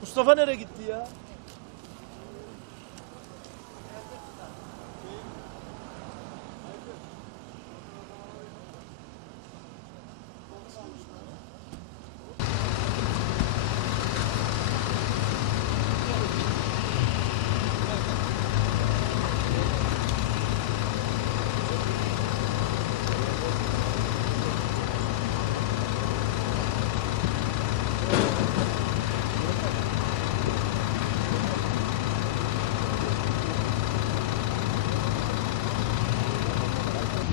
Mustafa nereye gitti ya?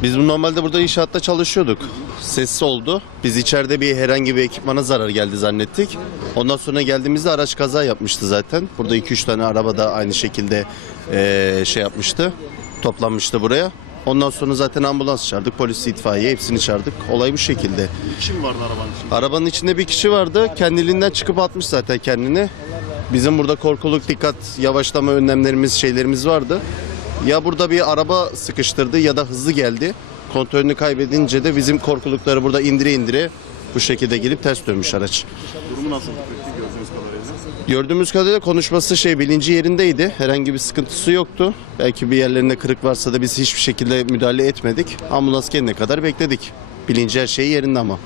Biz normalde burada inşaatta çalışıyorduk. Sessiz oldu. Biz içeride bir herhangi bir ekipmana zarar geldi zannettik. Ondan sonra geldiğimizde araç kaza yapmıştı zaten. Burada 2-3 tane araba da aynı şekilde eee, şey yapmıştı. Toplanmıştı buraya. Ondan sonra zaten ambulans çağırdık, polis, itfaiye hepsini çağırdık. Olay bu şekilde. Mi vardı arabanın içinde? Arabanın içinde bir kişi vardı. Kendiliğinden çıkıp atmış zaten kendini. Bizim burada korkuluk, dikkat, yavaşlama önlemlerimiz, şeylerimiz vardı. Ya burada bir araba sıkıştırdı ya da hızlı geldi. Kontrolünü kaybedince de bizim korkulukları burada indire indire bu şekilde gelip ters dönmüş araç. Durumu nasıl peki gördüğünüz kadarıyla? Gördüğümüz kadarıyla konuşması şey bilinci yerindeydi. Herhangi bir sıkıntısı yoktu. Belki bir yerlerinde kırık varsa da biz hiçbir şekilde müdahale etmedik. Ambulans gelene kadar bekledik. Bilinci her şeyi yerinde ama.